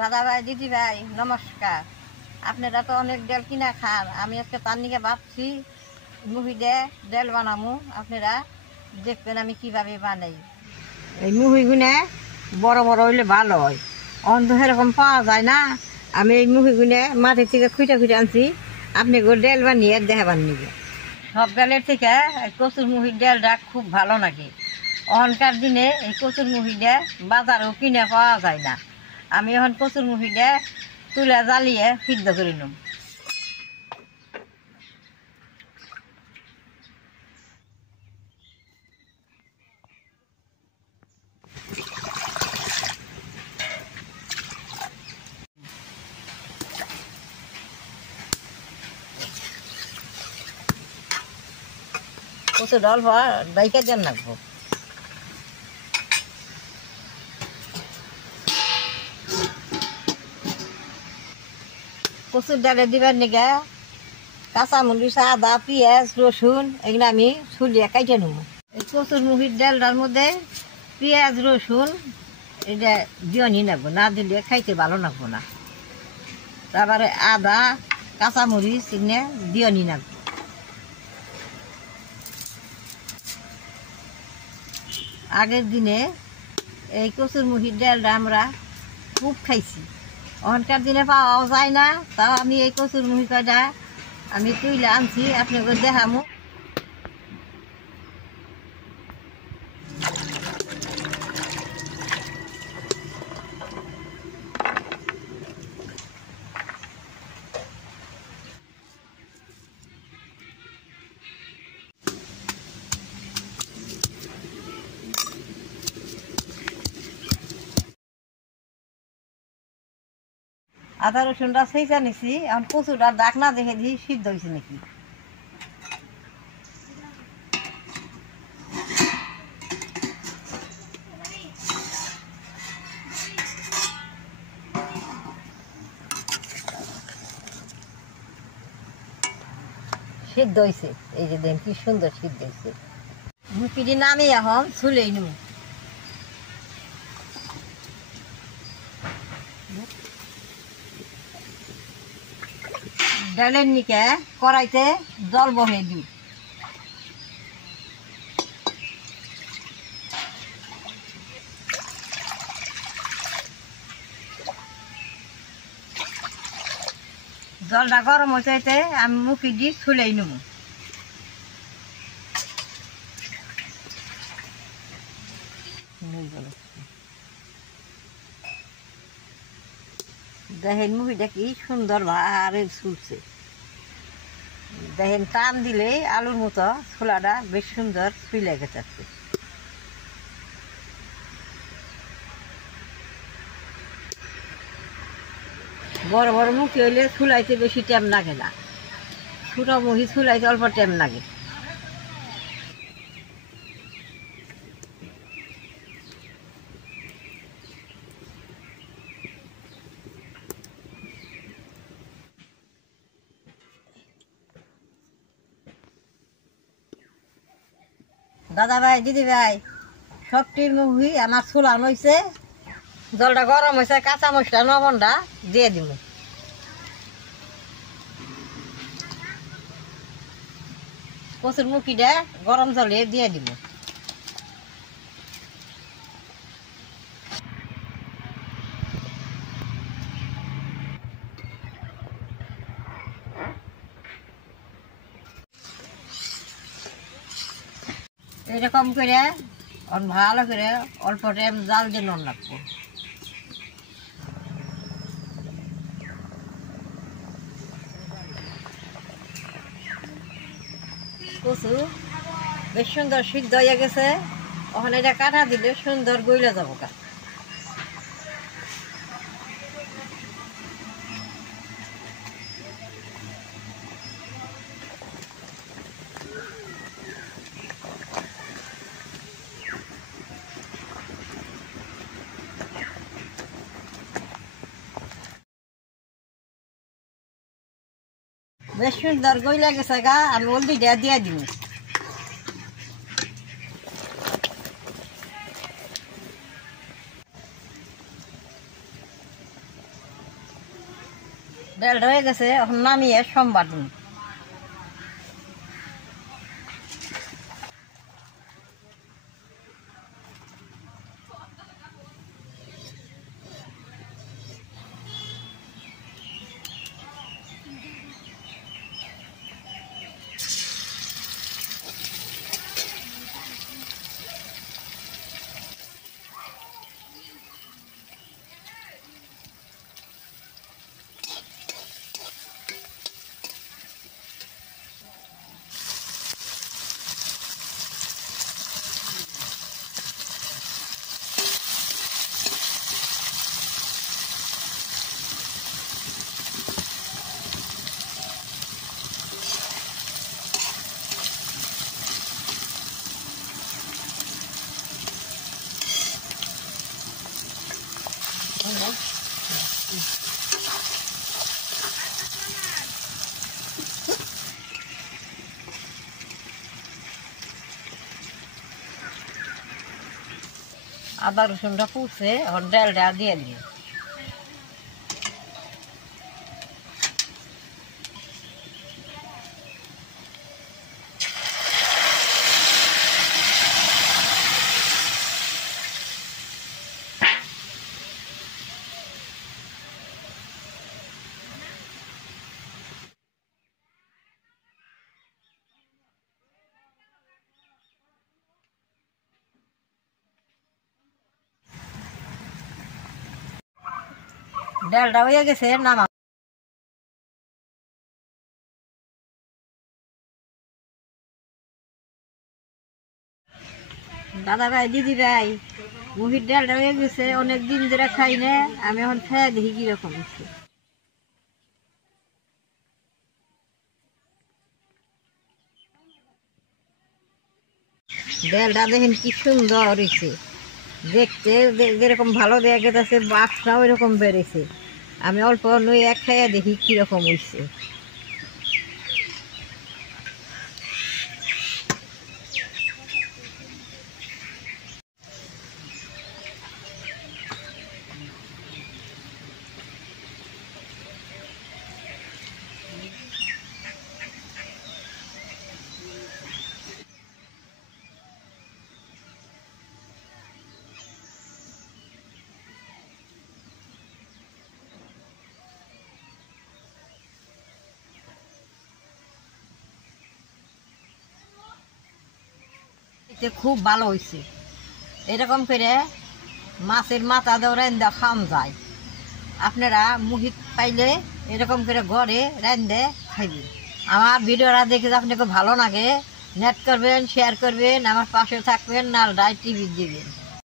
দাদা ভাই দিদি ভাই নমস্কার। আপনারা তো অনেক ডাল কিনা খান, আমি আজকে তার নিকে ভাবছি মুহি দিয়ে ডাল বানামু। আপনারা দেখবেন আমি কিভাবে বানাই। এই মুহিগুনে বড় বড় হইলে ভালো হয়, অন্ধ সেরকম পাওয়া যায় না। আমি এই মুহিগুনে মাটি থেকে খুঁটে খুঁটে আনছি, আপনি ডাল বানিয়ে দেখাবার নিবে। সব ডালের থেকে কচুর মুহির ডালটা খুব ভালো নাকি। অহনকার দিনে এই কচুর মুহিটা বাজারেও কিনে পাওয়া যায় না। আমি এখন কচুর মুহিটা তুলে জ্বালিয়ে সিদ্ধ করে নিম। কচুর অল্প ডাইকা দেন রাখবো। কচুর ডালে দিবার নিগে কাঁচামরিচ, আদা, পেঁয়াজ, রসুন এগুলো আমি ছুলিয়ে কাইটে নেব। এই কচুর মুহির ডালটার মধ্যে পেঁয়াজ রসুন এটা দিওনি নাগবো, না দিলে খাইতে ভালো লাগবো না। তারপরে আদা কাঁচামরিচ এগুলো দিওনি নাগবো। আগের দিনে এই কচুর মুহির ডালটা আমরা খুব খাইছি, অহনকার দিনে পাওয়াও যায় না। তাও আমি এই কচুর মুহি কয়টা আমি তুইলে আনছি, আপনাকে দেখামু। আদা রসুনটা সেইটা নিছি, এখন কচুটা ডাক না দেখে দিই সিদ্ধ হয়েছে নাকি। সিদ্ধ হয়েছে, এই যে দেখেন কি সুন্দর সিদ্ধ হয়েছে। মুখিটি নামি এখন ছুলেই নিব। ডালের নিকে কড়াইতে জল বহে দিই। জলটা গরম হইতে আমি মুখি দিয়ে ছুলেই নেব। দেখেন মুখিটা কি সুন্দর ভারে ছুলছে। দেখেন টান দিলেই আলুর মতো ছোলাটা বেশ সুন্দর ছুলে গেছে। বড় বড় মুখি হইলে ছুলাইতে বেশি টাইম লাগে না, ছোট মুখি ছুলাইতে অল্প টাইম লাগে। দাদা ভাই দিদি ভাই সবটি মুহি আমার ছোলানো হয়েছে, জলটা গরম হয়েছে, কাঁচা মশলা লবণটা দিয়ে দিব। কচুর মুখিটা গরম জলে দিয়ে দিব। এরকম করে ভালো করে অল্প টাইম জাল দিয়ে নুন রাখবো। কচু বেশ সুন্দর সিদ্ধ হয়ে গেছে, ওখানে এটা কাটা দিলে সুন্দর গইলে যাবো। বেশ সুন্দর গইলা গেছে গা, আমি হলদি দিয়ে দিব। ডালটা হয়ে গেছে, এখন নামিয়ে সোমবার দিন। আদা রসুনটা পুষে এখন ডালটা দিয়ে দিই। ডালটা হয়ে গেছে, নামা। দাদা ভাই, দিদি ভাই, মুহির ডালটা হয়ে গেছে, অনেক দিন ধরে খাই না, আমি এখন খেয়ে দেখি কিরকম হচ্ছে। ডালটা দেখেন কি সুন্দর হয়েছে, দেখতে যেরকম ভালো দেখা গেছে, বাসনাও এরকম বেড়েছে। আমি অল্প নই এক খেয়ে দেখি কিরকম হয়েছে। খুব ভালো হয়েছে। এরকম করে মাছের মাথা দিয়ে রান্দা খাওয়া যায়। আপনারা মুহি পাইলে এরকম করে ঘরে রান্দে খাইবেন। আমার ভিডিওটা দেখে আপনাকে ভালো লাগে, নেট করবেন, শেয়ার করবেন, আমার পাশে থাকবেন, নালডায় টিভি দিবেন।